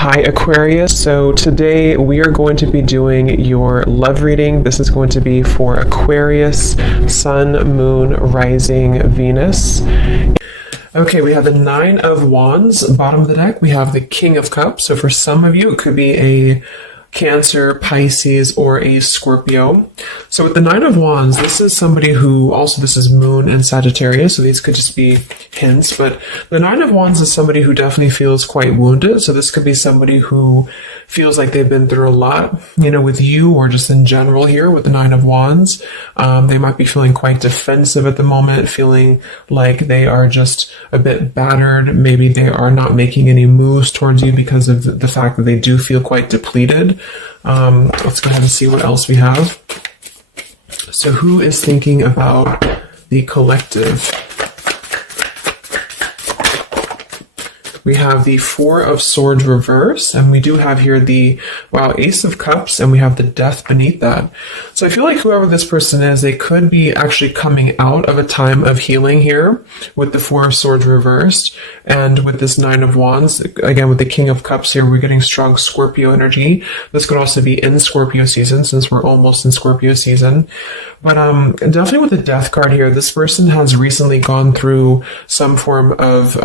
Hi Aquarius, so today we are going to be doing your love reading. This is going to be for Aquarius, Sun, Moon, Rising, Venus. Okay, we have the Nine of Wands, bottom of the deck. We have the King of Cups. So for some of you, it could be a Cancer, Pisces, or a Scorpio. So with the Nine of Wands, this is somebody who, also this is Moon and Sagittarius, so these could just be hints, but the Nine of Wands is somebody who definitely feels quite wounded. So this could be somebody who feels like they've been through a lot, with you or just in general here with the Nine of Wands. They might be feeling quite defensive at the moment, feeling like they are just a bit battered. Maybe they are not making any moves towards you because of the fact that they do feel quite depleted. Let's go ahead and see what else we have. So who is thinking about the collective? We have the Four of Swords reverse, and we do have here the, Ace of Cups, and we have the Death beneath that. So I feel like whoever this person is, they could be actually coming out of a time of healing here with the Four of Swords reversed, and with this Nine of Wands, again with the King of Cups here, we're getting strong Scorpio energy. This could also be in Scorpio season, since we're almost in Scorpio season. But definitely with the Death card here, this person has recently gone through some form of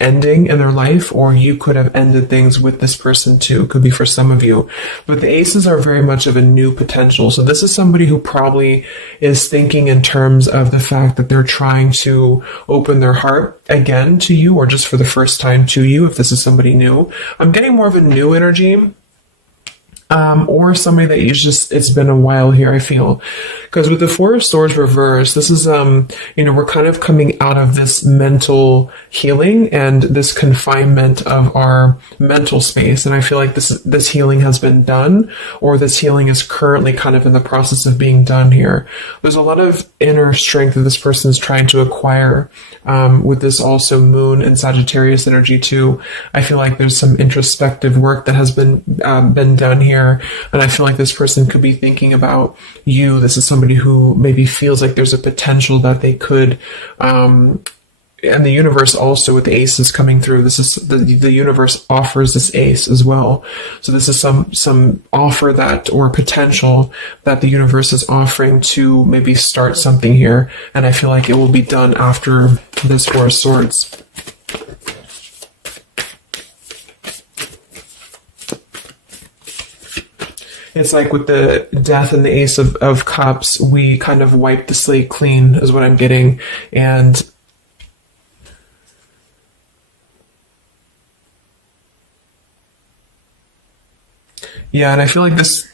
ending in their life, or you could have ended things with this person too. It could be for some of you. But the aces are very much of a new potential. So this is somebody who probably is thinking in terms of the fact that they're trying to open their heart again to you, or just for the first time to you, if this is somebody new. I'm getting more of a new energy. Or somebody that it's been a while here, I feel. Because with the Four of Swords reversed, this is, we're kind of coming out of this mental healing and this confinement of our mental space. And I feel like this healing has been done, or this healing is currently kind of in the process of being done here. There's a lot of inner strength that this person is trying to acquire, with this also Moon and Sagittarius energy too. I feel like there's some introspective work that has been done here. And I feel like this person could be thinking about you. This is somebody who maybe feels like there's a potential that they could, and the universe also with the aces coming through. This is the universe offers this ace as well. So this is some offer that, or potential that the universe is offering to maybe start something here. And I feel like it will be done after this Four of Swords. It's like with the Death and the Ace of Cups, we kind of wipe the slate clean is what I'm getting. And yeah, and I feel like this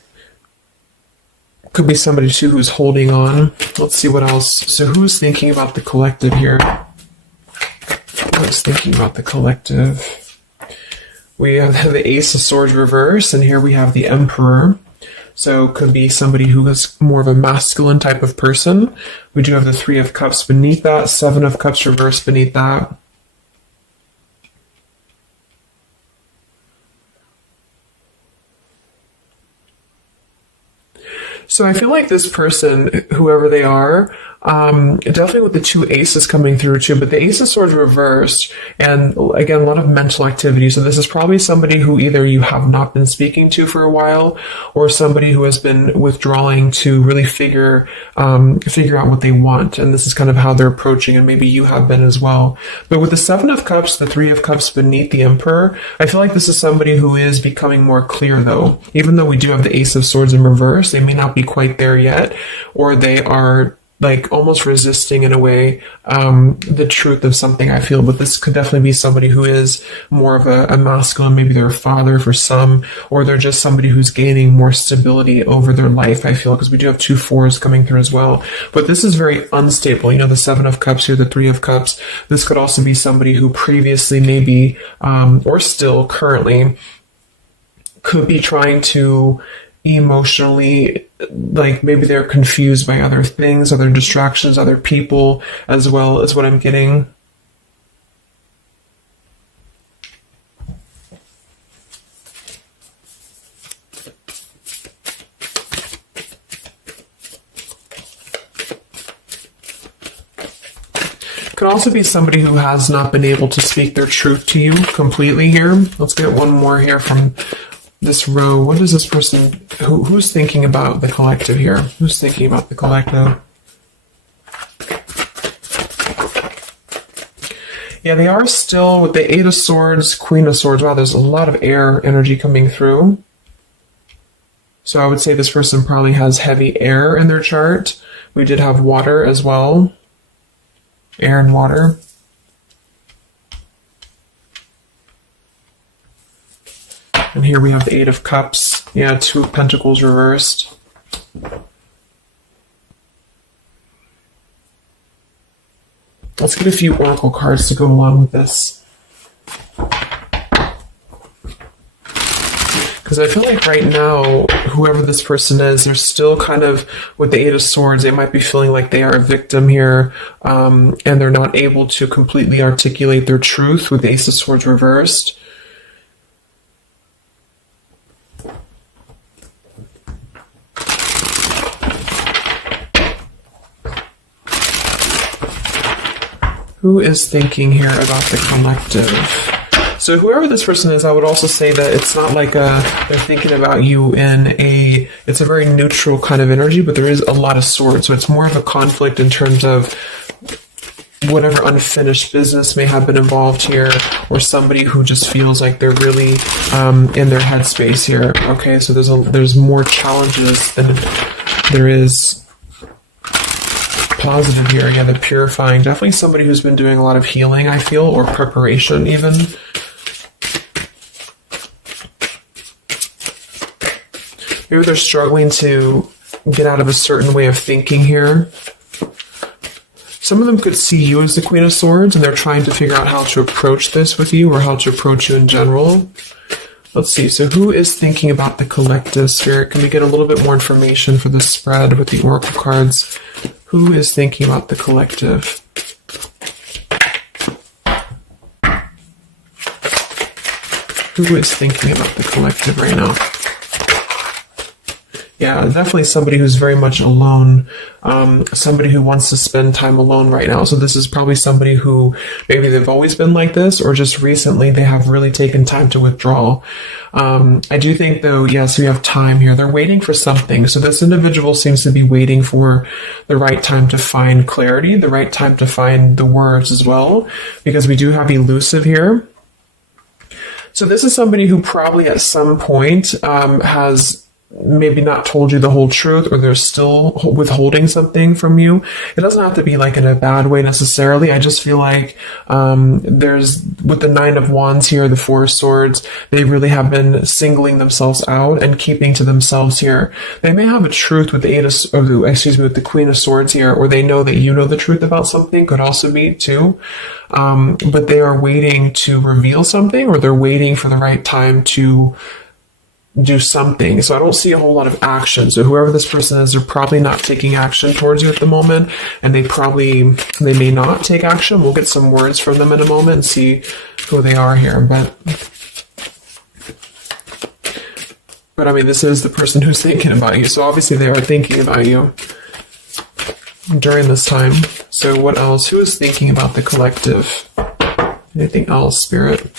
could be somebody too who's holding on. Let's see what else. So who's thinking about the collective here? Who's thinking about the collective? We have the Ace of Swords reverse, and here we have the Emperor. So it could be somebody who is more of a masculine type of person. We do have the Three of Cups beneath that, Seven of Cups reversed beneath that. So I feel like this person, whoever they are, definitely with the two aces coming through too, but the Ace of Swords reversed, and again, a lot of mental activity. So this is probably somebody who either you have not been speaking to for a while, or somebody who has been withdrawing to really figure out what they want. And this is kind of how they're approaching, and maybe you have been as well. But with the Seven of Cups, the Three of Cups beneath the Emperor, I feel like this is somebody who is becoming more clear though. Even though we do have the Ace of Swords in reverse, they may not be quite there yet, or they are like almost resisting in a way the truth of something, I feel. But this could definitely be somebody who is more of a masculine. Maybe they're a father for some, or they're just somebody who's gaining more stability over their life, I feel, because we do have two fours coming through as well. But this is very unstable. The Seven of Cups here, the Three of Cups. This could also be somebody who previously maybe, or still currently, could be trying to emotionally, like maybe they're confused by other things, other distractions, other people, as well as what I'm getting. Could also be somebody who has not been able to speak their truth to you completely here. Let's get one more here from this row. What is this person, who's thinking about the collective here? Who's thinking about the collective? Yeah, they are still with the Eight of Swords, Queen of Swords. Wow, there's a lot of air energy coming through. So I would say this person probably has heavy air in their chart. We did have water as well. Air and water. And here we have the Eight of Cups. Yeah, Two of Pentacles reversed. Let's get a few oracle cards to go along with this. Because I feel like right now, whoever this person is, they're still kind of, with the Eight of Swords, they might be feeling like they are a victim here, and they're not able to completely articulate their truth with the Ace of Swords reversed. Who is thinking here about the collective? So whoever this person is, I would also say that it's not like they're thinking about you it's a very neutral kind of energy, but there is a lot of swords. So it's more of a conflict in terms of whatever unfinished business may have been involved here, or somebody who just feels like they're really in their headspace here. Okay, so there's more challenges than there is positive here. Yeah, the purifying. Definitely somebody who's been doing a lot of healing, I feel, or preparation even. Maybe they're struggling to get out of a certain way of thinking here. Some of them could see you as the Queen of Swords, and they're trying to figure out how to approach this with you, or how to approach you in general. Let's see. So who is thinking about the collective, Spirit? Can we get a little bit more information for this spread with the oracle cards? Who is thinking about the collective? Who is thinking about the collective right now? Yeah, definitely somebody who's very much alone, somebody who wants to spend time alone right now. So this is probably somebody who maybe they've always been like this, or just recently they have really taken time to withdraw. I do think, though, yes, we have time here. They're waiting for something. So this individual seems to be waiting for the right time to find clarity, the right time to find the words as well, because we do have elusive here. So this is somebody who probably at some point has maybe not told you the whole truth, or they're still withholding something from you. It doesn't have to be like in a bad way necessarily. I just feel like there's, with the Nine of Wands here, the Four of Swords, they really have been singling themselves out and keeping to themselves here. They may have a truth with the with the Queen of Swords here, or they know that you know the truth about something, could also be too. But they are waiting to reveal something, or they're waiting for the right time to do something. So I don't see a whole lot of action. So whoever this person is, they're probably not taking action towards you at the moment, and they may not take action. We'll get some words from them in a moment and see who they are here. But I mean, this is the person who's thinking about you. So obviously they are thinking about you during this time. So what else? Who is thinking about the collective? Anything else, Spirit?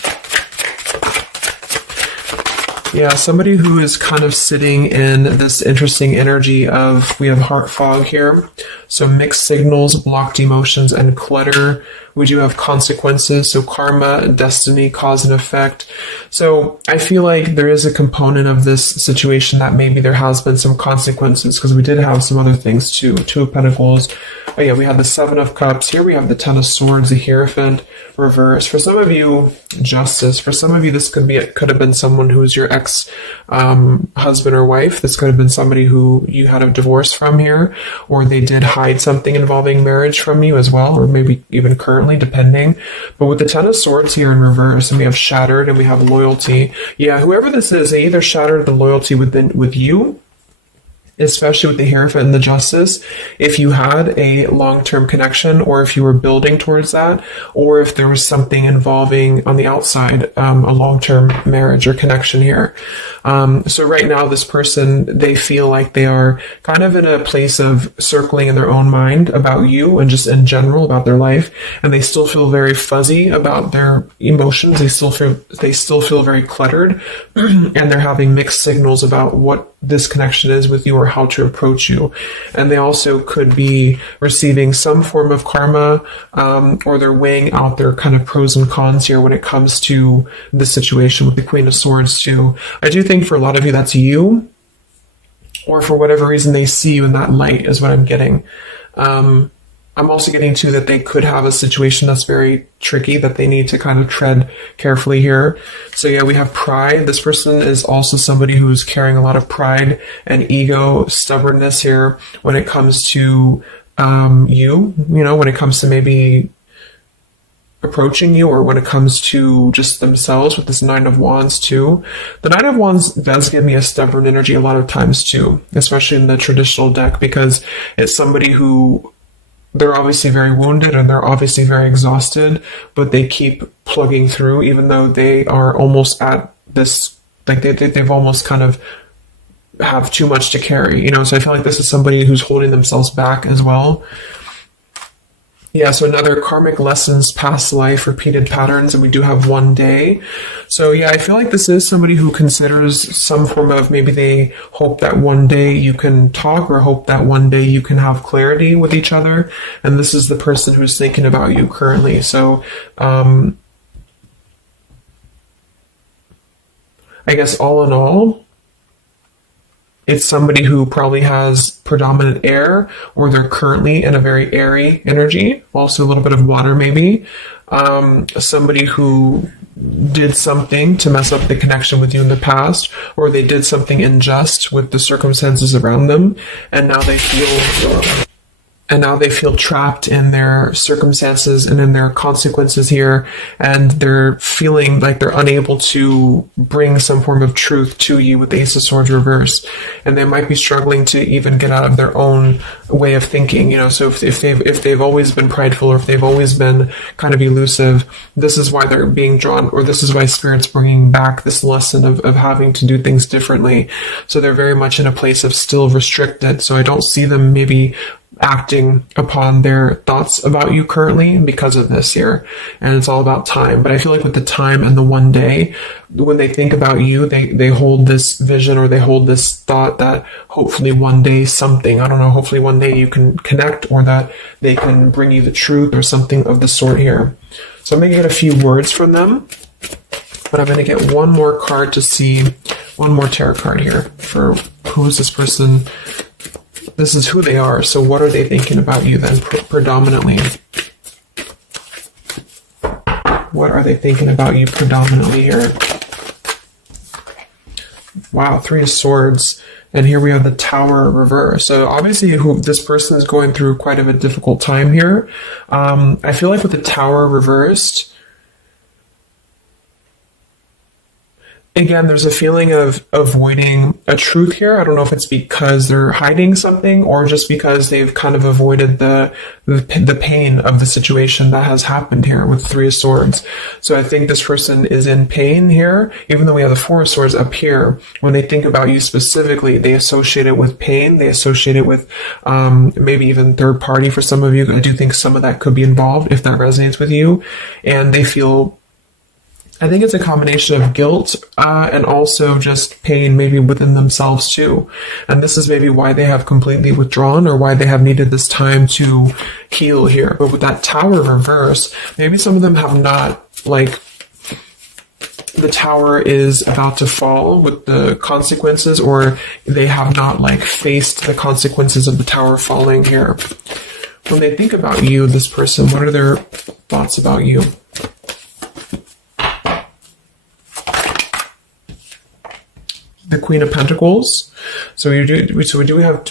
Yeah, somebody who is kind of sitting in this interesting energy of, we have heart fog here. So mixed signals, blocked emotions, and clutter. We do have consequences, so karma, destiny, cause and effect. So I feel like there is a component of this situation that maybe there has been some consequences, because we did have some other things too. Two of Pentacles. Oh yeah, we have the Seven of Cups. Here we have the Ten of Swords, the Hierophant, reverse. For some of you, Justice. For some of you, this could have been someone who's your ex husband or wife. This could have been somebody who you had a divorce from here, or they did hide something involving marriage from you as well, or maybe even currently, depending. But with the Ten of Swords here in reverse, and we have shattered and we have loyalty. Yeah, whoever this is, they either shattered the loyalty with you, especially with the Hierophant and the Justice, if you had a long-term connection, or if you were building towards that, or if there was something involving on the outside, a long-term marriage or connection here. So right now, this person, they feel like they are kind of in a place of circling in their own mind about you and just in general about their life, and they still feel very fuzzy about their emotions. They still feel very cluttered, and they're having mixed signals about what this connection is with you or how to approach you. And they also could be receiving some form of karma, or they're weighing out their kind of pros and cons here when it comes to the situation with the Queen of Swords too. I do think for a lot of you that's you, or for whatever reason they see you in that light is what I'm getting. I'm also getting too that they could have a situation that's very tricky that they need to kind of tread carefully here. So yeah, we have pride. This person is also somebody who's carrying a lot of pride and ego, stubbornness here when it comes to when it comes to maybe approaching you, or when it comes to just themselves with this Nine of Wands too. The Nine of Wands does give me a stubborn energy a lot of times too, especially in the traditional deck, because it's somebody who, they're obviously very wounded and they're obviously very exhausted, but they keep plugging through even though they are almost at this, like they've almost kind of have too much to carry, so I feel like this is somebody who's holding themselves back as well. Yeah, so another karmic lessons, past life, repeated patterns, and we do have one day. So yeah, I feel like this is somebody who considers some form of, maybe they hope that one day you can talk, or hope that one day you can have clarity with each other. And this is the person who's thinking about you currently. So I guess all in all, it's somebody who probably has predominant air, or they're currently in a very airy energy, also a little bit of water maybe. Somebody who did something to mess up the connection with you in the past, or they did something unjust with the circumstances around them, and now they feel trapped in their circumstances and in their consequences here, and they're feeling like they're unable to bring some form of truth to you with the Ace of Swords reverse, and they might be struggling to even get out of their own way of thinking. So if they've always been prideful, or if they've always been kind of elusive, this is why they're being drawn, or this is why Spirit's bringing back this lesson of having to do things differently. So they're very much in a place of still restricted. So I don't see them maybe acting upon their thoughts about you currently because of this here, and it's all about time. But I feel like with the time and the one day, when they think about you, they hold this vision, or they hold this thought that hopefully one day something, I don't know, hopefully one day you can connect, or that they can bring you the truth or something of the sort here. So I'm going to get a few words from them, but I'm going to get one more card to see, one more tarot card here for who is this person. This is who they are. So what are they thinking about you then, predominantly? What are they thinking about you predominantly here? Wow, Three of Swords. And here we have the Tower reverse. So obviously this person is going through quite of a difficult time here. I feel like with the Tower reversed, again, there's a feeling of avoiding a truth here. I don't know if it's because they're hiding something, or just because they've kind of avoided the pain of the situation that has happened here with Three of Swords. So I think this person is in pain here, even though we have the Four of Swords up here. When they think about you specifically, they associate it with pain. They associate it with maybe even third party for some of you. I do think some of that could be involved if that resonates with you. And they feel, I think it's a combination of guilt and also just pain maybe within themselves too. And this is maybe why they have completely withdrawn, or why they have needed this time to heal here. But with that Tower reverse, maybe some of them have not, like, the Tower is about to fall with the consequences, or they have not faced the consequences of the Tower falling here. When they think about you, this person, what are their thoughts about you? The Queen of Pentacles. So we do have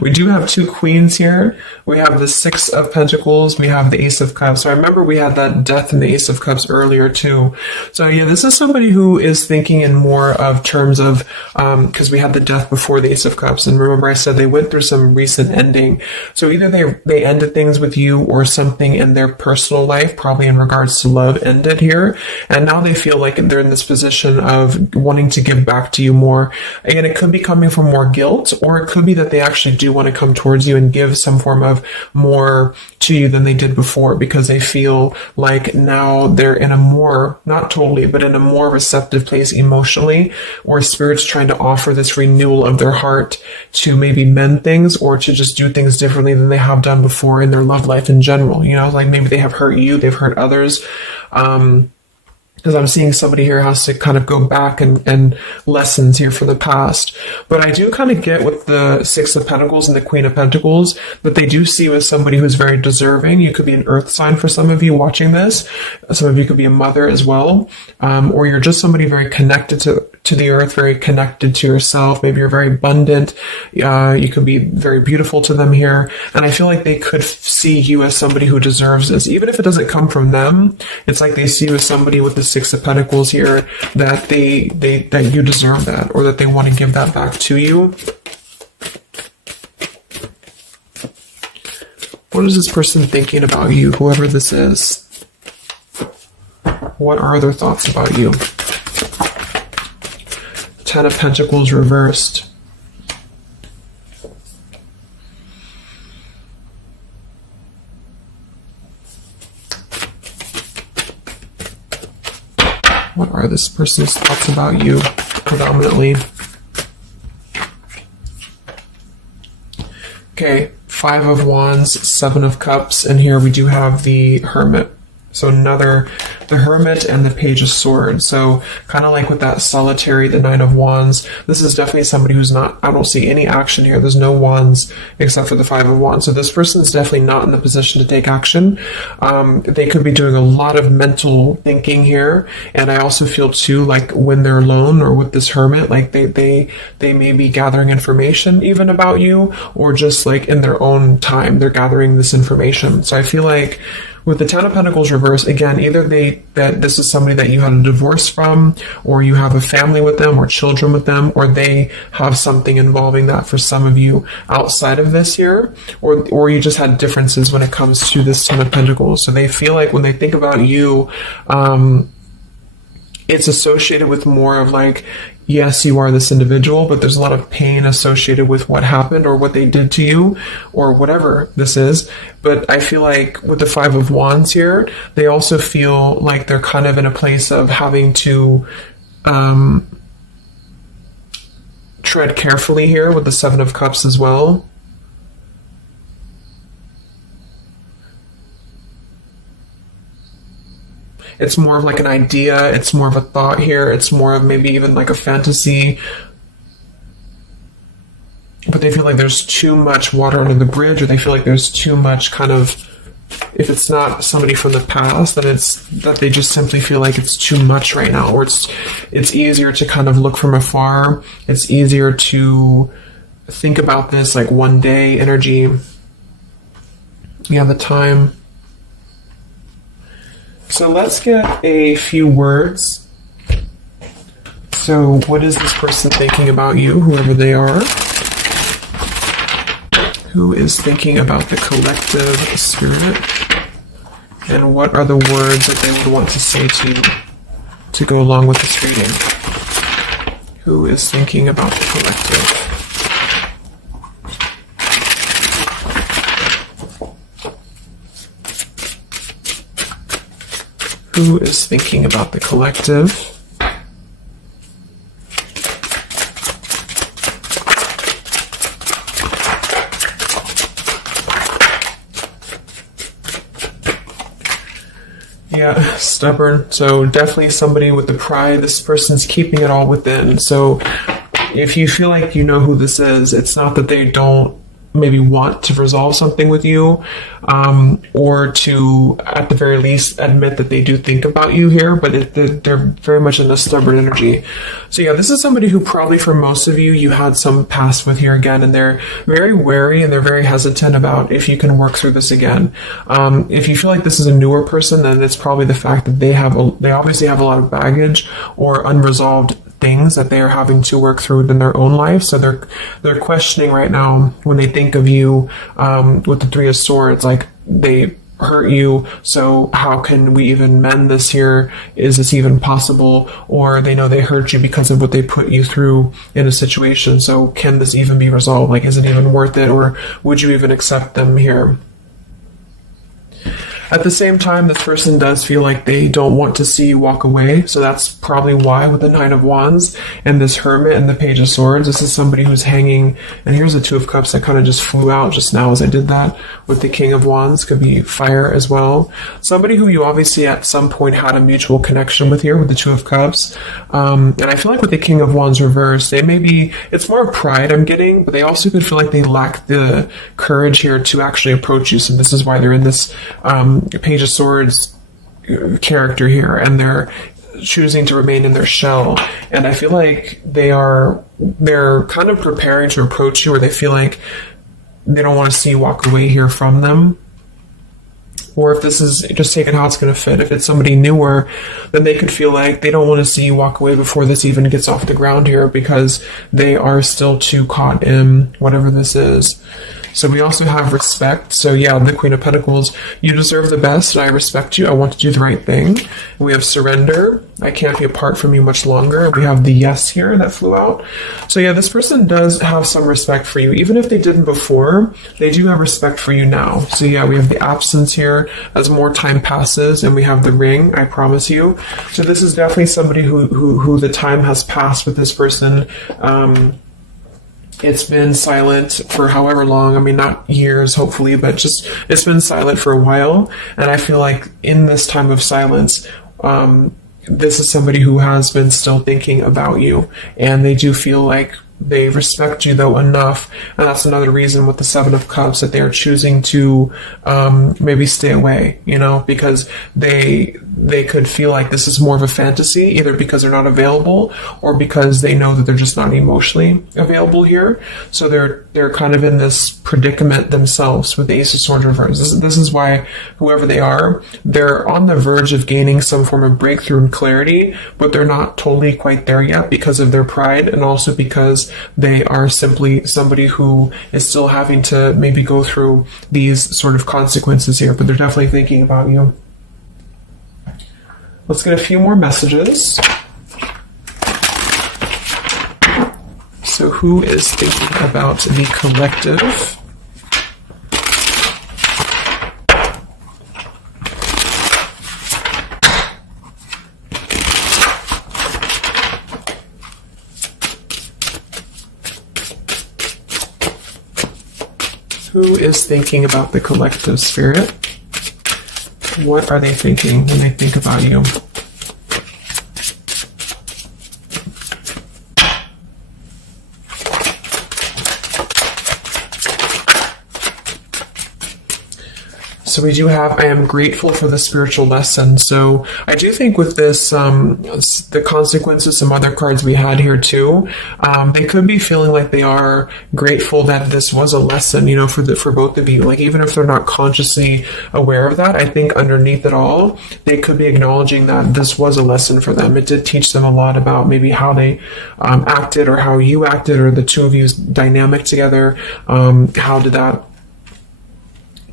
we do have two queens here. We have the Six of Pentacles. We have the Ace of Cups. So I remember we had that Death and the Ace of Cups earlier too. So yeah, this is somebody who is thinking in more of terms of, because we had the Death before the Ace of Cups. And remember I said they went through some recent ending. So either they ended things with you, or something in their personal life, probably in regards to love, ended here. And now they feel like they're in this position of wanting to give back to you more. Again, it could be coming from more guilt, or it could be that they actually do want to come towards you and give some form of more to you than they did before, because they feel like now they're in a more, not totally, but in a more receptive place emotionally, where Spirit's trying to offer this renewal of their heart to maybe mend things, or to just do things differently than they have done before in their love life in general. You know, like maybe they have hurt you, they've hurt others. Because I'm seeing somebody here has to kind of go back and lessons here from the past. But I do kind of get with the Six of Pentacles and the Queen of Pentacles that they do see you as somebody who's very deserving. You could be an earth sign for some of you watching this. Some of you could be a mother as well. Or you're just somebody very connected to the earth, very connected to yourself. Maybe you're very abundant. You could be very beautiful to them here. And I feel like they could see you as somebody who deserves this. Even if it doesn't come from them, it's like they see you as somebody with the Six of Pentacles here, that that you deserve that, or that they want to give that back to you. What is this person thinking about you, whoever this is? What are their thoughts about you? Ten of Pentacles reversed. What are this person's thoughts about you, predominantly? Okay, Five of Wands, Seven of Cups, and here we do have the Hermit. So the Hermit and the Page of Swords. So kind of like with that solitary, the Nine of Wands, this is definitely somebody who's not, I don't see any action here. There's no wands except for the Five of Wands. So this person is definitely not in the position to take action. They could be doing a lot of mental thinking here. And I also feel too, like when they're alone or with this Hermit, like they may be gathering information even about you, or just like in their own time, they're gathering this information. So I feel like with the Ten of Pentacles reverse, again, either that this is somebody that you had a divorce from, or you have a family with them, or children with them, or they have something involving that for some of you outside of this here, or you just had differences when it comes to this Ten of Pentacles. So they feel like when they think about you, it's associated with more of like, yes, you are this individual, but there's a lot of pain associated with what happened or what they did to you or whatever this is. But I feel like with the Five of Wands here, they also feel like they're kind of in a place of having to tread carefully here with the Seven of Cups as well. It's more of like an idea. It's more of a thought here. It's more of maybe even like a fantasy. But they feel like there's too much water under the bridge, or they feel like there's too much kind of, if it's not somebody from the past, then it's that they just simply feel like it's too much right now, or it's easier to kind of look from afar. It's easier to think about this like one day energy. Yeah, the time. So let's get a few words. So what is this person thinking about you, whoever they are? Who is thinking about the collective spirit? And what are the words that they would want to say to you to go along with this reading? Who is thinking about the collective? Who is thinking about the collective? Yeah, stubborn. So definitely somebody with the pride. This person's keeping it all within. So if you feel like you know who this is, it's not that they don't maybe want to resolve something with you, or to, at the very least, admit that they do think about you here, but they're very much in a stubborn energy. So yeah, this is somebody who probably for most of you, you had some past with here again, and they're very wary and they're very hesitant about if you can work through this again. If you feel like this is a newer person, then it's probably the fact that they obviously have a lot of baggage or unresolved things that they are having to work through in their own life. So they're questioning right now when they think of you, with the Three of Swords, like they hurt you, so how can we even mend this here? Is this even possible? Or they know they hurt you because of what they put you through in a situation, so can this even be resolved? Like, is it even worth it, or would you even accept them here? At the same time, this person does feel like they don't want to see you walk away. So that's probably why with the Nine of Wands and this Hermit and the Page of Swords, this is somebody who's hanging. And here's the Two of Cups that kind of just flew out just now as I did that. With the King of Wands, could be fire as well. Somebody who you obviously at some point had a mutual connection with here with the Two of Cups. And I feel like with the King of Wands reversed, they may be, it's more pride I'm getting, but they also could feel like they lack the courage here to actually approach you. So this is why they're in this Page of Swords character here, and they're choosing to remain in their shell. And I feel like they're kind of preparing to approach you, or they feel like they don't want to see you walk away here from them. Or if this is just taking how it's going to fit, if it's somebody newer, then they could feel like they don't want to see you walk away before this even gets off the ground here, because they are still too caught in whatever this is. So we also have respect. So yeah, the Queen of Pentacles, you deserve the best, and I respect you. I want to do the right thing. We have surrender. I can't be apart from you much longer. We have the yes here that flew out. So yeah, this person does have some respect for you. Even if they didn't before, they do have respect for you now. So yeah, we have the absence here as more time passes, and we have the ring, I promise you. So this is definitely somebody who the time has passed with this person. It's been silent for however long. I mean, not years, hopefully, but just it's been silent for a while. And I feel like in this time of silence, this is somebody who has been still thinking about you. And they do feel like they respect you, though, enough. And that's another reason with the Seven of Cups that they are choosing to maybe stay away, because they could feel like this is more of a fantasy, either because they're not available or because they know that they're just not emotionally available here. So they're kind of in this predicament themselves with the Ace of Swords reversed. This is why whoever they are, they're on the verge of gaining some form of breakthrough and clarity, but they're not totally quite there yet because of their pride, and also because they are simply somebody who is still having to maybe go through these sort of consequences here, but they're definitely thinking about you. Let's get a few more messages. So who is thinking about the collective? Who is thinking about the collective, Spirit? What are they thinking when they think about you? So we do have, I am grateful for the spiritual lesson. So I do think with this, the consequences, some other cards we had here too, they could be feeling like they are grateful that this was a lesson, for both of you. Like, even if they're not consciously aware of that, I think underneath it all, they could be acknowledging that this was a lesson for them. It did teach them a lot about maybe how they acted, or how you acted, or the two of you's dynamic together. How did that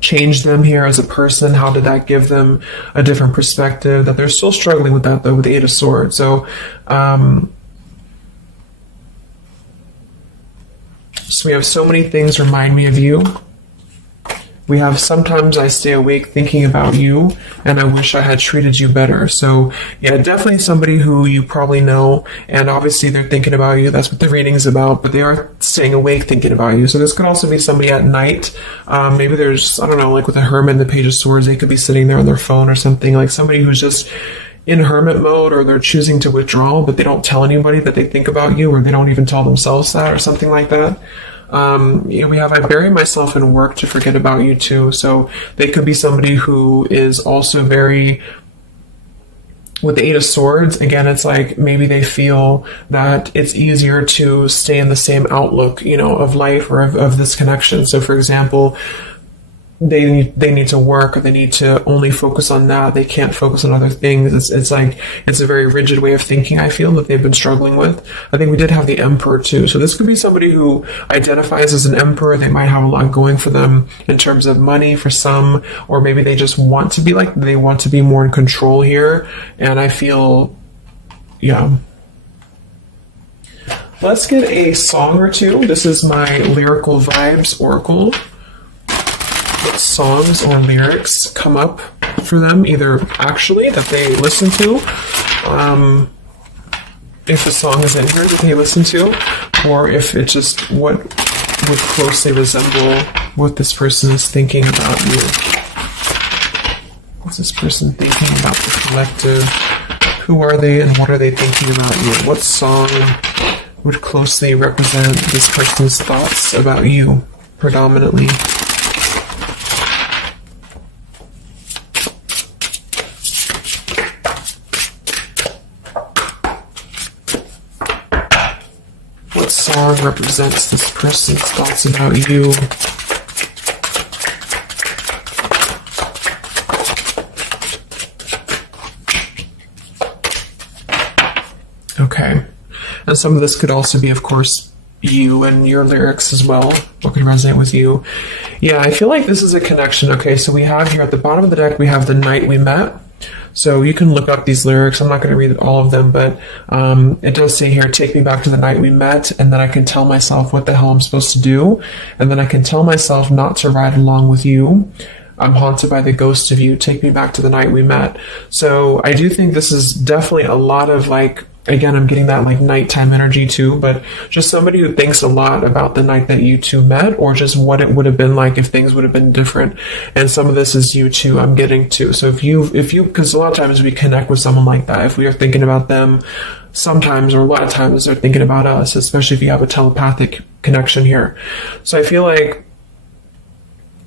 change them here as a person? How did that give them a different perspective? That they're still struggling with that, though, with the Eight of Swords. So, so we have so many things remind me of you. We have sometimes I stay awake thinking about you, and I wish I had treated you better. So yeah, definitely somebody who you probably know, and obviously they're thinking about you. That's what the reading is about, but they are staying awake thinking about you. So this could also be somebody at night. Maybe there's, I don't know, like with the Hermit and the Page of Swords, they could be sitting there on their phone or something, like somebody who's just in hermit mode, or they're choosing to withdraw, but they don't tell anybody that they think about you, or they don't even tell themselves that, or something like that. We have, I bury myself in work to forget about you too. So they could be somebody who is also very, with the Eight of Swords, again, it's like maybe they feel that it's easier to stay in the same outlook, of life or of this connection. So for example, they need to work, or they need to only focus on that. They can't focus on other things. It's like, it's a very rigid way of thinking, I feel, that they've been struggling with. I think we did have the Emperor too. So this could be somebody who identifies as an Emperor. They might have a lot going for them in terms of money for some, or maybe they just want to be like, they want to be more in control here. And I feel, yeah. Let's get a song or two. This is my Lyrical Vibes Oracle. What songs or lyrics come up for them, either actually that they listen to, if a song is in here that they listen to, or if it's just what would closely resemble what this person is thinking about you. What's this person thinking about the collective? Who are they and what are they thinking about you? What song would closely represent this person's thoughts about you predominantly? Song represents this person's thoughts about you. Okay. And some of this could also be, of course, you and your lyrics as well. What could resonate with you? Yeah, I feel like this is a connection. Okay, so we have here at the bottom of the deck, we have The Night We Met. So you can look up these lyrics. I'm not going to read all of them, but it does say here, take me back to the night we met, and then I can tell myself what the hell I'm supposed to do, and then I can tell myself not to ride along with you. I'm haunted by the ghost of you. Take me back to the night we met. So I do think this is definitely a lot of like, again, I'm getting that like nighttime energy too, but just somebody who thinks a lot about the night that you two met, or just what it would have been like if things would have been different. And some of this is you too, I'm getting to. So if you, because a lot of times we connect with someone like that, if we are thinking about them, sometimes, or a lot of times they're thinking about us, especially if you have a telepathic connection here. So I feel like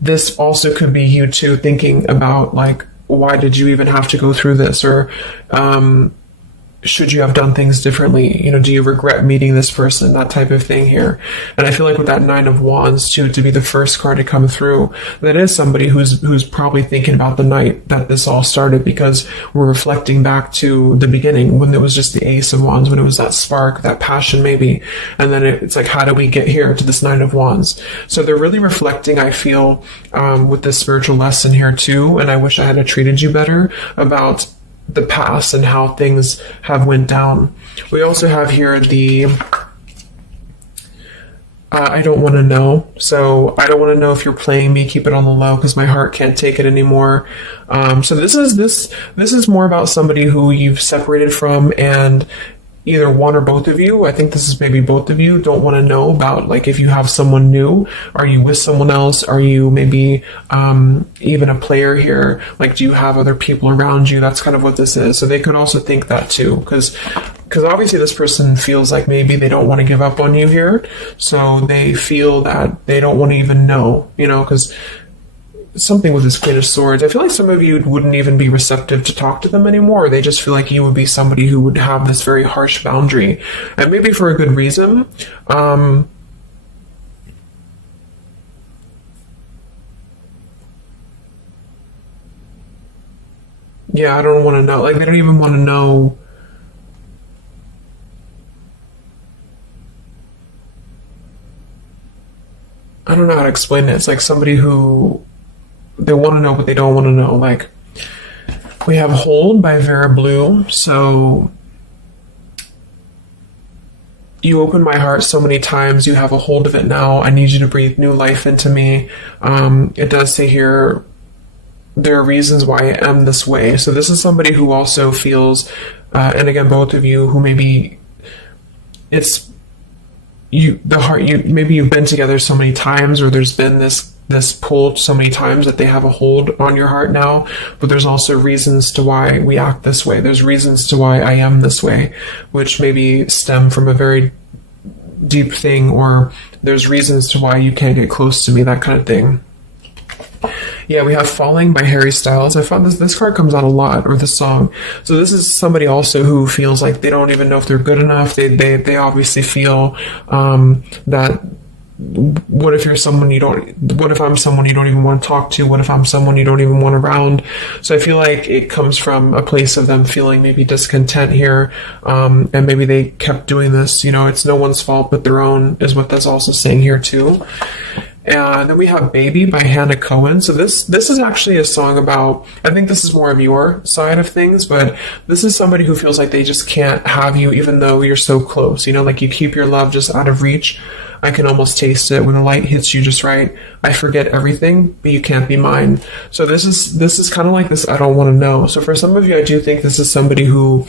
this also could be you too thinking about like, why did you even have to go through this? Or, should you have done things differently? Do you regret meeting this person? That type of thing here. And I feel like with that Nine of Wands too, to be the first card to come through, that is somebody who's probably thinking about the night that this all started, because we're reflecting back to the beginning when it was just the Ace of Wands, when it was that spark, that passion maybe. And then it's like, how do we get here to this Nine of Wands? So they're really reflecting, I feel, with this spiritual lesson here too. And I wish I had treated you better about the past and how things have went down. We also have here the I don't want to know. So I don't want to know if you're playing me. Keep it on the low because my heart can't take it anymore. So this is more about somebody who you've separated from, and either one or both of you, I think this is maybe both of you, don't want to know about, like, if you have someone new. Are you with someone else? Are you maybe even a player here? Like, do you have other people around you? That's kind of what this is. So they could also think that too, because obviously this person feels like maybe they don't want to give up on you here. So they feel that they don't want to even know, because something with this Queen of Swords, I feel like some of you wouldn't even be receptive to talk to them anymore. They just feel like you would be somebody who would have this very harsh boundary, and maybe for a good reason. Yeah, I don't want to know. Like, they don't even want to know. I don't know how to explain it. It's like somebody who, they want to know, but they don't want to know. Like, we have Hold by Vera Blue. So you opened my heart so many times. You have a hold of it now. I need you to breathe new life into me. It does say here, there are reasons why I am this way. So this is somebody who also feels, and again, both of you, who maybe it's you, the heart, you, maybe you've been together so many times, or there's been this pull so many times that they have a hold on your heart now, but there's also reasons to why we act this way. There's reasons to why I am this way, which maybe stem from a very deep thing, or there's reasons to why you can't get close to me, that kind of thing. Yeah, we have Falling by Harry Styles. I found this card comes out a lot, or this song. So this is somebody also who feels like they don't even know if they're good enough. They obviously feel that what if I'm someone you don't even want to talk to? What if I'm someone you don't even want around? So I feel like it comes from a place of them feeling maybe discontent here, and maybe they kept doing this. It's no one's fault but their own, is what that's also saying here too. And then we have Baby by Hannah Cohen. So this is actually a song about, I think this is more of your side of things, but this is somebody who feels like they just can't have you even though you're so close. Like you keep your love just out of reach. I can almost taste it when the light hits you just right. I forget everything, but you can't be mine. So this is kind of like this I don't want to know. So for some of you, I do think this is somebody who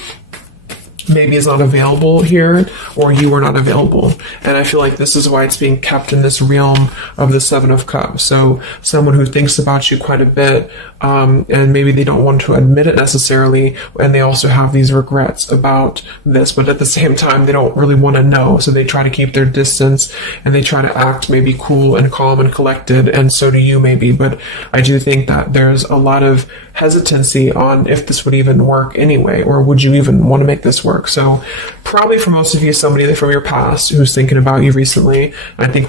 maybe is not available here, or you are not available. And I feel like this is why it's being kept in this realm of the Seven of Cups. So someone who thinks about you quite a bit, and maybe they don't want to admit it necessarily, and they also have these regrets about this, but at the same time, they don't really want to know. So they try to keep their distance, and they try to act maybe cool and calm and collected, and so do you maybe. But I do think that there's a lot of hesitancy on if this would even work anyway, or would you even want to make this work? So probably for most of you, somebody from your past who's thinking about you recently. I think